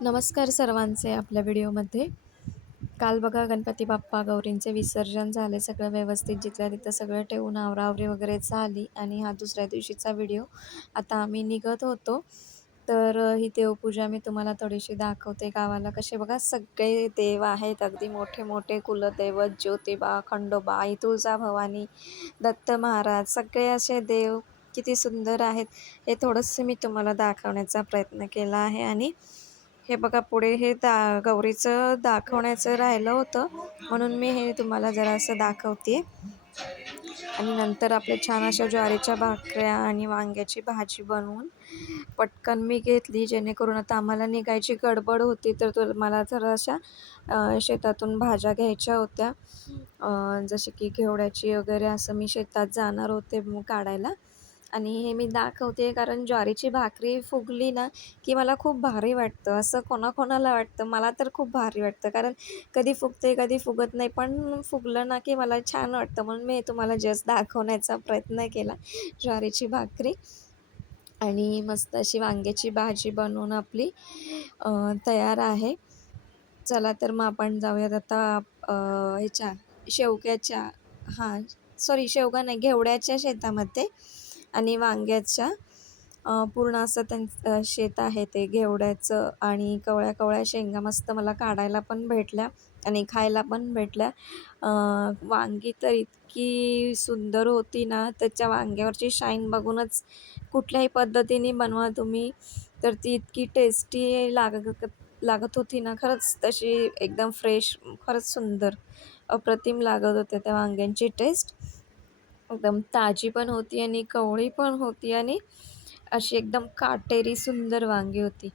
नमस्कार सर्वांचे आपल्या व्हिडिओमध्ये. काल बघा गणपती बाप्पा गौरींचे विसर्जन झाले सगळं व्यवस्थित जिथल्या तिथं सगळं ठेवून आवरावरी वगैरे झाली आणि हा दुसऱ्या दिवशीचा व्हिडिओ. आता आम्ही निघत होतो तर ही देवपूजा मी तुम्हाला थोडीशी दाखवते. गावाला कसे बघा सगळे देव आहेत अगदी मोठे मोठे कुलदैवत ज्योतिबा खंडोबा आई तुळजाभवानी दत्त महाराज सगळे असे देव किती सुंदर आहेत हे थोडंसं मी तुम्हाला दाखवण्याचा प्रयत्न केला आहे. आणि हे बघा पुढे हे दा गौरीचं दाखवण्याचं राहिलं होतं. म्हणून मी हे तुम्हाला जरासं दाखवते. आणि नंतर आपल्या छान अशा ज्वारीच्या भाकऱ्या आणि वांग्याची भाजी बनवून पटकन मी घेतली जेणेकरून आता आम्हाला निघायची गडबड होती. तर तो मला जरा अशा शेतातून भाज्या घ्यायच्या होत्या. जसे की घेवड्याची वगैरे असं मी शेतात जाणार होते काढायला. आणि हे मी दाखवते कारण ज्वारीची भाकरी फुगली ना की मला खूप भारी वाटतं. असं कोणाकोणाला वाटतं? मला तर खूप भारी वाटतं कारण कधी फुगते कधी फुगत नाही. पण फुगलं ना की मला छान वाटतं. म्हणून मी तुम्हाला जस्ट दाखवण्याचा प्रयत्न केला ज्वारीची भाकरी. आणि मस्त अशी वांग्याची भाजी बनवून आपली तयार आहे. चला तर मग आपण जाऊयात आता ह्याच्या शेवग्याच्या हां सॉरी शेवगा नाही घेवड्याच्या शेतामध्ये. आणि वांग्याच्या पूर्ण असं त्यां शेत आहे ते घेवड्याचं आणि कवळ्या कवळ्या शेंगा मस्त मला काढायला पण भेटल्या आणि खायला पण भेटल्या. वांगी तर इतकी सुंदर होती ना त्याच्या वांग्यावरची शाईन बघूनच कुठल्याही पद्धतीने बनवा तुम्ही तर ती इतकी टेस्टी लाग लागत होती ना खरंच तशी एकदम फ्रेश खरंच सुंदर अप्रतिम लागत होते त्या वांग्यांची टेस्ट एकदम ताजी पण होती आणि कवळी पण होती आणि अशी एकदम काटेरी सुंदर वांगी होती.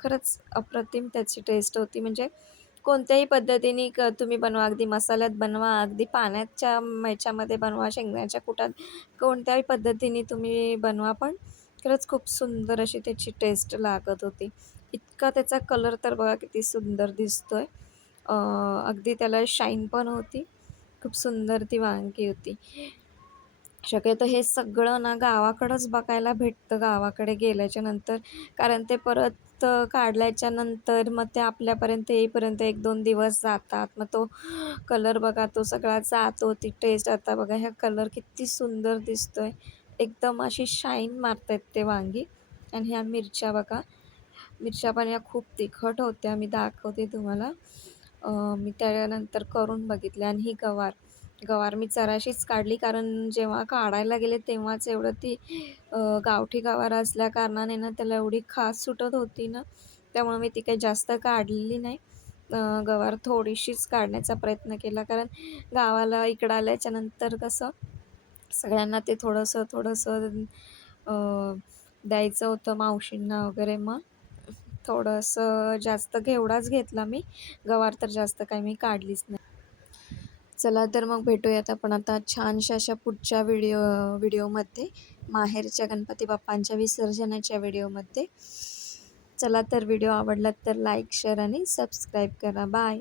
खरंच अप्रतिम त्याची टेस्ट होती. म्हणजे कोणत्याही पद्धतीने क तुम्ही बनवा अगदी मसाल्यात बनवा अगदी पाण्याच्या ह्याच्यामध्ये बनवा शेंगण्याच्या कुटात कोणत्याही पद्धतीने तुम्ही बनवा पण खरंच खूप सुंदर अशी त्याची टेस्ट लागत होती. इतका त्याचा कलर तर बघा किती सुंदर दिसतो आहे अगदी त्याला शाईन पण होती. खूप सुंदर ती वांगी होती. शक्यतो हे सगळं ना गावाकडंच बघायला भेटतं गावाकडे गेल्याच्यानंतर. कारण ते परत काढल्याच्या नंतर मग ते आपल्यापर्यंत येईपर्यंत एक दोन दिवस जातात. मग तो कलर बघा तो सगळा जातो ती टेस्ट आता बघा ह्या कलर किती सुंदर दिसतो आहे एकदम अशी शाईन मारत आहेत ते वांगी. आणि ह्या मिरच्या बघा. मिरच्या पण या खूप तिखट होत्या. मी दाखवते तुम्हाला. मी त्यानंतर करून बघितल्या. आणि ही गवार. गवार मी चराशीच काढली कारण जेव्हा काढायला गेले तेव्हाच एवढं ती गावठी गवार असल्या कारणाने ना त्याला एवढी खास सुटत होती ना त्यामुळं मी ती काही जास्त काढलेली नाही. गवार थोडीशीच काढण्याचा प्रयत्न केला कारण गावाला इकडं आल्याच्यानंतर कसं सगळ्यांना ते थोडंसं थोडंसं द्यायचं होतं मावशींना वगैरे मग थोडंसं जास्त घेवडाच घेतला मी. गवार तर जास्त काही मी काढलीच नाही. चला तर मग भेटूयात आपण आता छानशा अशा पुढच्या व्हिडिओ व्हिडिओमध्ये माहेरच्या गणपती बाप्पांच्या विसर्जनाच्या व्हिडिओमध्ये चला तर व्हिडिओ आवडला तर लाईक शेअर आणि सबस्क्राईब करा. बाय